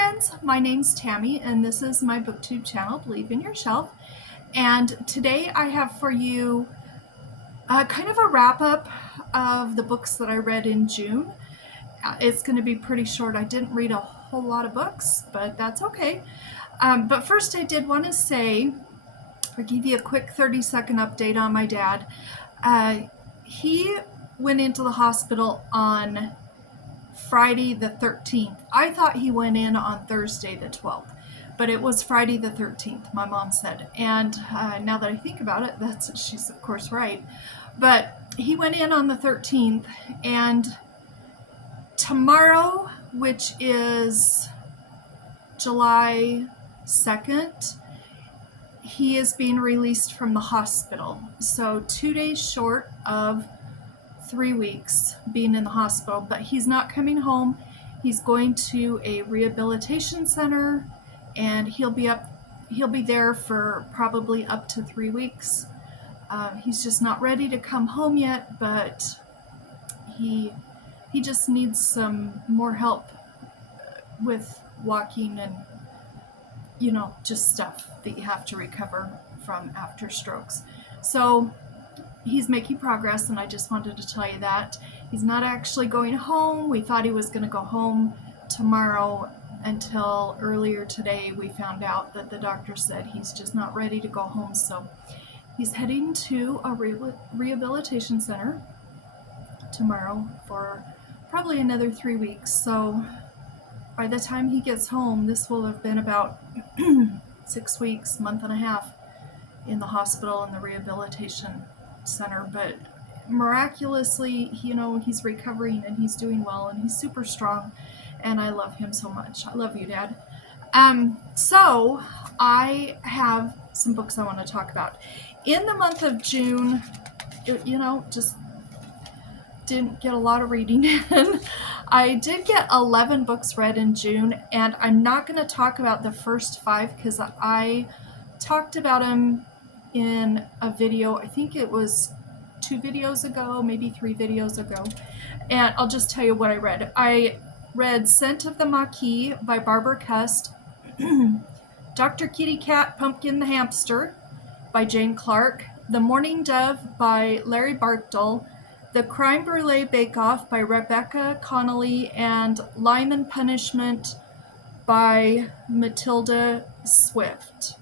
friends, my name's Tammy and this is my booktube channel, Believe in Yourself. And today I have for you kind of a wrap up of the books that I read in June. It's going to be pretty short. I didn't read a whole lot of books, but that's okay. But first I did want to say, I'll give you a quick 30-second update on my dad. He went into the hospital on Friday the 13th. I thought he went in on Thursday the 12th, but it was Friday the 13th, my mom said. And now that I think about it, she's of course right. But he went in on the 13th, and tomorrow, which is July 2nd, he is being released from the hospital. So 2 days short of 3 weeks being in the hospital, but he's not coming home. He's going to a rehabilitation center, and he'll be there for probably up to 3 weeks. He's just not ready to come home yet, but he just needs some more help with walking and, you know, just stuff that you have to recover from after strokes. So he's making progress, and I just wanted to tell you that. He's not actually going home. We thought he was going to go home tomorrow, until earlier today we found out that the doctor said he's just not ready to go home. So he's heading to a rehabilitation center tomorrow for probably another 3 weeks. So by the time he gets home, this will have been about 6 weeks, month and a half in the hospital in the rehabilitation center. But miraculously, you know, he's recovering and he's doing well and he's super strong, and I love him so much. I love you, Dad. So I have some books I want to talk about. In the month of June, just didn't get a lot of reading in. I did get 11 books read in June, and I'm not going to talk about the first 5 because I talked about them in a video. I think it was 2 videos ago, maybe 3 videos ago, and I'll just tell you what I read. I read Scent of the Maquis by Barbara Cust, Dr. Kitty Cat, Pumpkin the Hamster by Jane Clark, The Morning Dove by Larry Barkdale, The Crime Brulee Bake Off by Rebecca Connolly, and Lime and Punishment by Matilda Swift.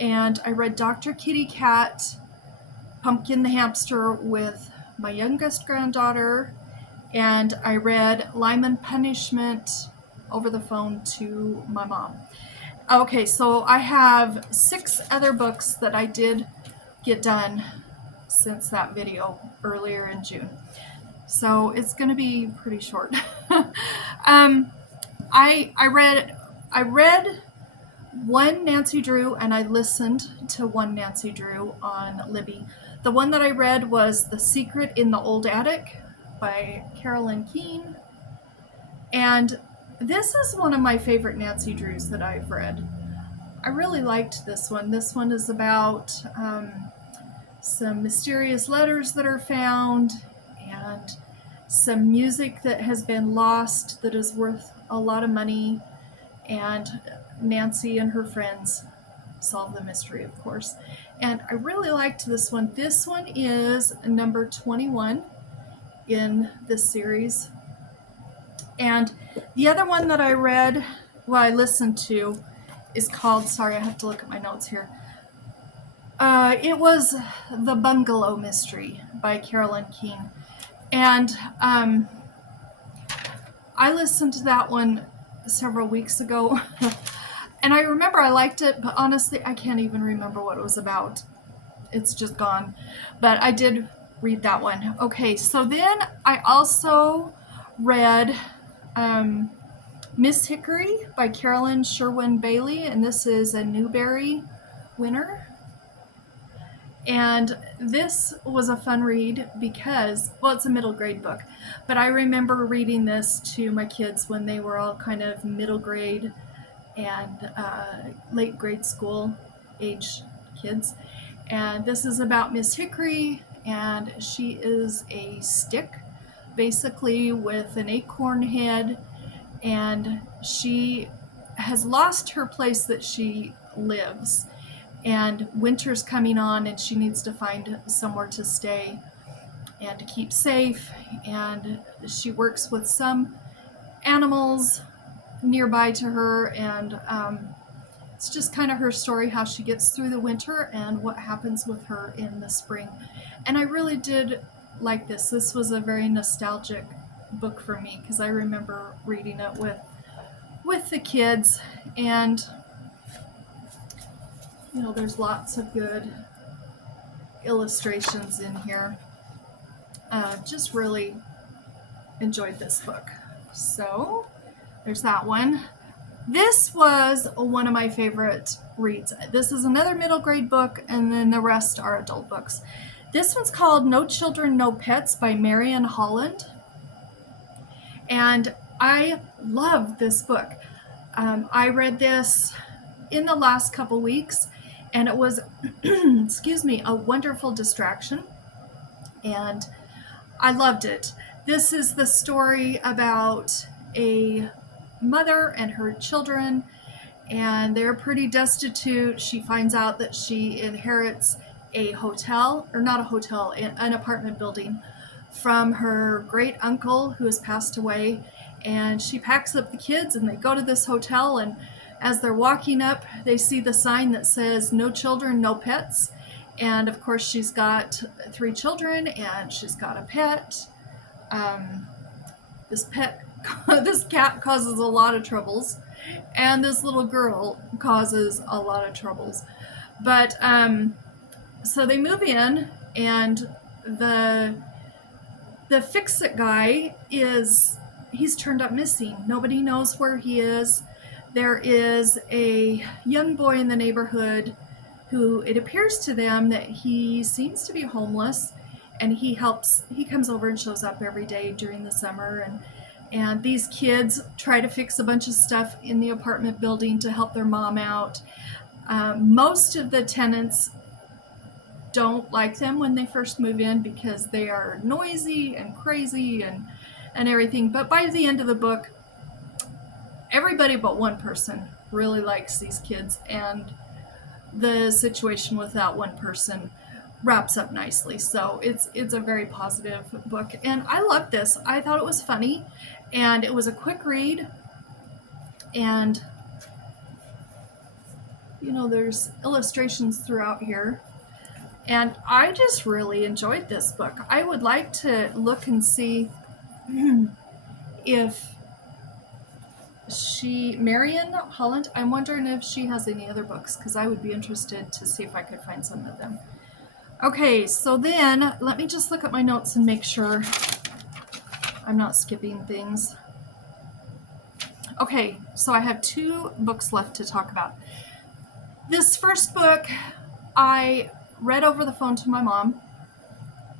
And I read Dr. Kitty Cat, Pumpkin the Hamster with my youngest granddaughter, and I read Lime and Punishment over the phone to my mom. Okay, so I have 6 other books that I did get done since that video earlier in June. So it's going to be pretty short. I read one Nancy Drew, and I listened to one Nancy Drew on Libby. The one that I read was The Secret in the Old Attic by Carolyn Keene. And this is one of my favorite Nancy Drews that I've read. I really liked this one. This one is about some mysterious letters that are found and some music that has been lost that is worth a lot of money, and Nancy and her friends solve the mystery, of course. And I really liked this one. This one is number 21 in this series. And the other one that I read, I listened to, is called, sorry, I have to look at my notes here. It was The Bungalow Mystery by Carolyn Keene. And I listened to that one several weeks ago. And I remember I liked it, but honestly, I can't even remember what it was about. It's just gone. But I did read that one. Okay, so then I also read Miss Hickory by Carolyn Sherwin Bailey, and this is a Newbery winner. And this was a fun read because, well, it's a middle grade book, but I remember reading this to my kids when they were all kind of middle grade and late grade school age kids. And this is about Miss Hickory, and she is a stick basically with an acorn head, and she has lost her place that she lives, and winter's coming on and she needs to find somewhere to stay and to keep safe. And she works with some animals nearby to her, and it's just kind of her story, how she gets through the winter and what happens with her in the spring. And I really did like this. This was a very nostalgic book for me because I remember reading it with the kids, and there's lots of good illustrations in here. Just really enjoyed this book. So there's that one. This was one of my favorite reads. This is another middle grade book, and then the rest are adult books. This one's called No Children, No Pets by Marion, Holland. And I love this book. I read this in the last couple weeks, and it was, excuse me, a wonderful distraction. And I loved it. This is the story about a mother and her children, and they're pretty destitute. She finds out that she inherits a hotel, or not a hotel, an apartment building from her great uncle who has passed away, and she packs up the kids and they go to this hotel, and as they're walking up they see the sign that says no children, no pets. And of course she's got 3 children and she's got a pet. This cat causes a lot of troubles, and this little girl causes a lot of troubles. But so they move in, and the fix-it guy he's turned up missing. Nobody knows where he is. There is a young boy in the neighborhood who, it appears to them that he seems to be homeless, and he comes over and shows up every day during the summer, and these kids try to fix a bunch of stuff in the apartment building to help their mom out. Most of the tenants don't like them when they first move in because they are noisy and crazy and everything. But by the end of the book, everybody but one person really likes these kids, and the situation with that one person wraps up nicely. So it's a very positive book, and I loved this. I thought it was funny, and it was a quick read, and there's illustrations throughout here, and I just really enjoyed this book. I would like to look and see if Marion, Holland, I'm wondering if she has any other books, because I would be interested to see if I could find some of them. Okay, so then let me just look at my notes and make sure I'm not skipping things. Okay, so I have 2 books left to talk about. This first book I read over the phone to my mom.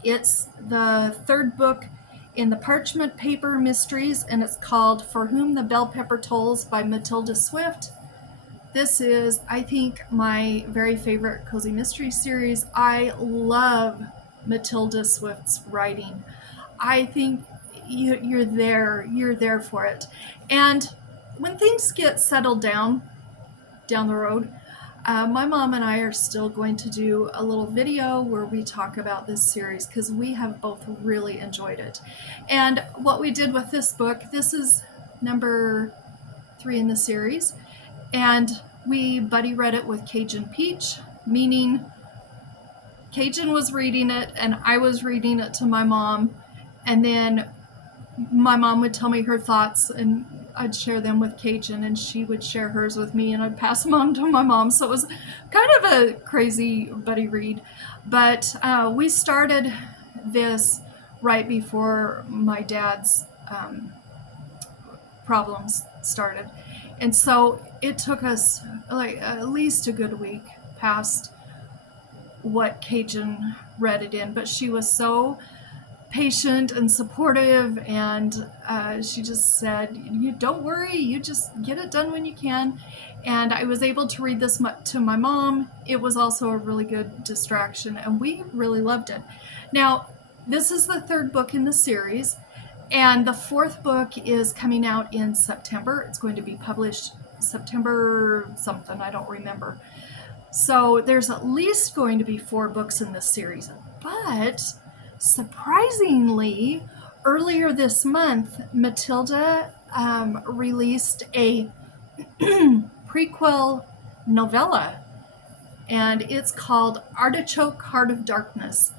It's the 3rd book in the Parchment Paper Mysteries, and it's called For Whom the Bell Pepper Tolls by Matilda Swift. This is, I think, my very favorite cozy mystery series. I love Matilda Swift's writing. I think you're there for it. And when things get settled down the road, my mom and I are still going to do a little video where we talk about this series, because we have both really enjoyed it. And what we did with this book, this is number 3 in the series, and we buddy read it with Cajun Peach, meaning Cajun was reading it and I was reading it to my mom, and then my mom would tell me her thoughts and I'd share them with Cajun, and she would share hers with me, and I'd pass them on to my mom. So it was kind of a crazy buddy read. But we started this right before my dad's problems started. And so it took us like at least a good week past what Cajun read it in. But she was so patient and supportive, and she just said, "You don't worry, you just get it done when you can." And I was able to read this to my mom. It was also a really good distraction, and we really loved it. Now, this is the 3rd book in the series, And the fourth book is coming out in September. It's going to be published September something, I don't remember. So there's at least going to be 4 books in this series. But surprisingly, earlier this month, Matilda released a prequel novella, and it's called Artichoke Heart of Darkness.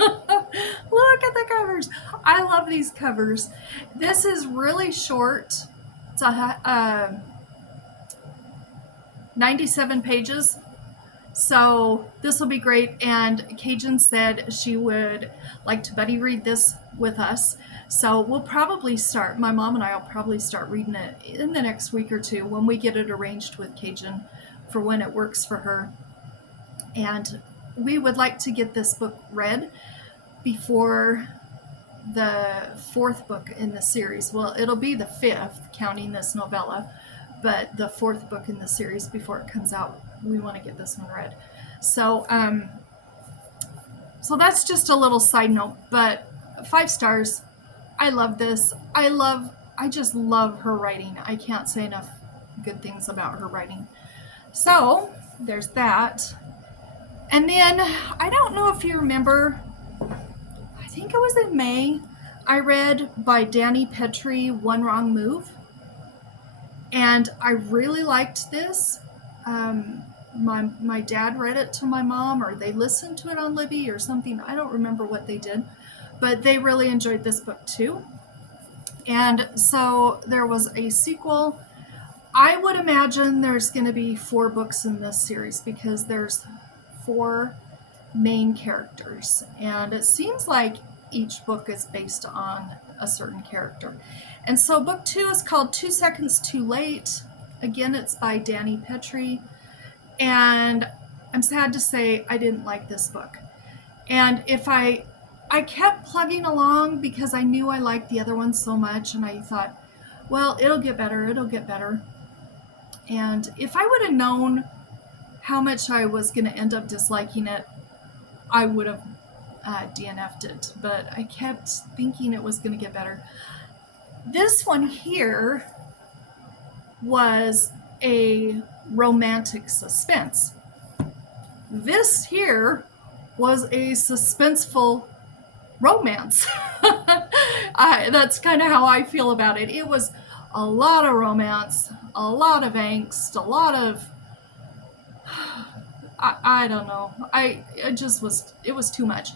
Look at the covers. I love these covers. This is really short. It's 97 pages. So this will be great. And Cajun said she would like to buddy read this with us. So we'll probably start, my mom and I will probably start reading it in the next week or two when we get it arranged with Cajun for when it works for her. And we would like to get this book read before the 4th book in the series. Well, it'll be the 5th, counting this novella, but the 4th book in the series before it comes out. We want to get this one read. So, so that's just a little side note, but 5 stars. I love this. I just love her writing. I can't say enough good things about her writing. So, there's that. And then, I don't know if you remember, I think it was in May, I read by Dani Pettrey, One Wrong Move. And I really liked this. My dad read it to my mom, or they listened to it on Libby or something. I don't remember what they did. But they really enjoyed this book too. And so there was a sequel. I would imagine there's going to be 4 books in this series because there's 4 main characters. And it seems like each book is based on a certain character. And so book 2 is called 2 Seconds Too Late. Again, it's by Dani Pettrey. And I'm sad to say I didn't like this book. And if I kept plugging along because I knew I liked the other one so much, and I thought, well, it'll get better, it'll get better. And if I would have known how much I was going to end up disliking it, I would have DNF'd it. But I kept thinking it was going to get better. This one here was a romantic suspense. This here was a suspenseful romance. That's kind of how I feel about it. It was a lot of romance, a lot of angst, a lot of I don't know. It was too much.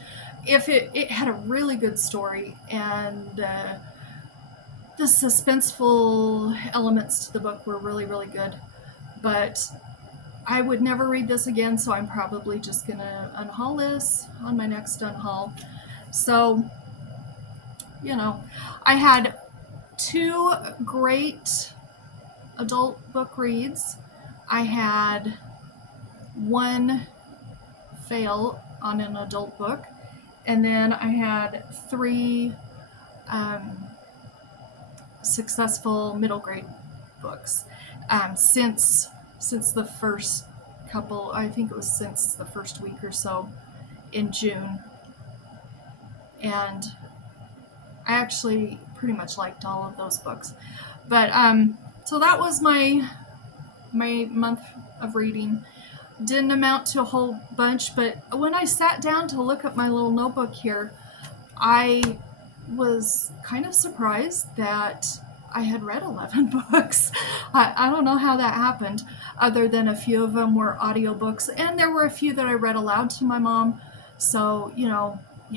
If it had a really good story, and the suspenseful elements to the book were really, really good. But I would never read this again, so I'm probably just going to unhaul this on my next unhaul. So, I had 2 great adult book reads. I had 1 fail on an adult book, and then I had 3 successful middle grade books since the first couple. I think it was since the first week or so in June, and I actually pretty much liked all of those books. But so that was my month of reading. Didn't amount to a whole bunch, but when I sat down to look at my little notebook here, I was kind of surprised that I had read 11 books. I don't know how that happened, other than a few of them were audiobooks, and there were a few that I read aloud to my mom. So, you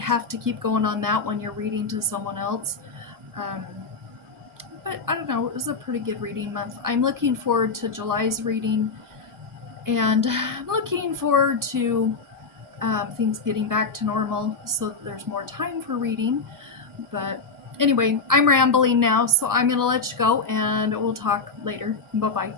have to keep going on that when you're reading to someone else. But I don't know, it was a pretty good reading month. I'm looking forward to July's reading, and I'm looking forward to things getting back to normal so that there's more time for reading. But anyway, I'm rambling now, so I'm going to let you go, and we'll talk later. Bye-bye.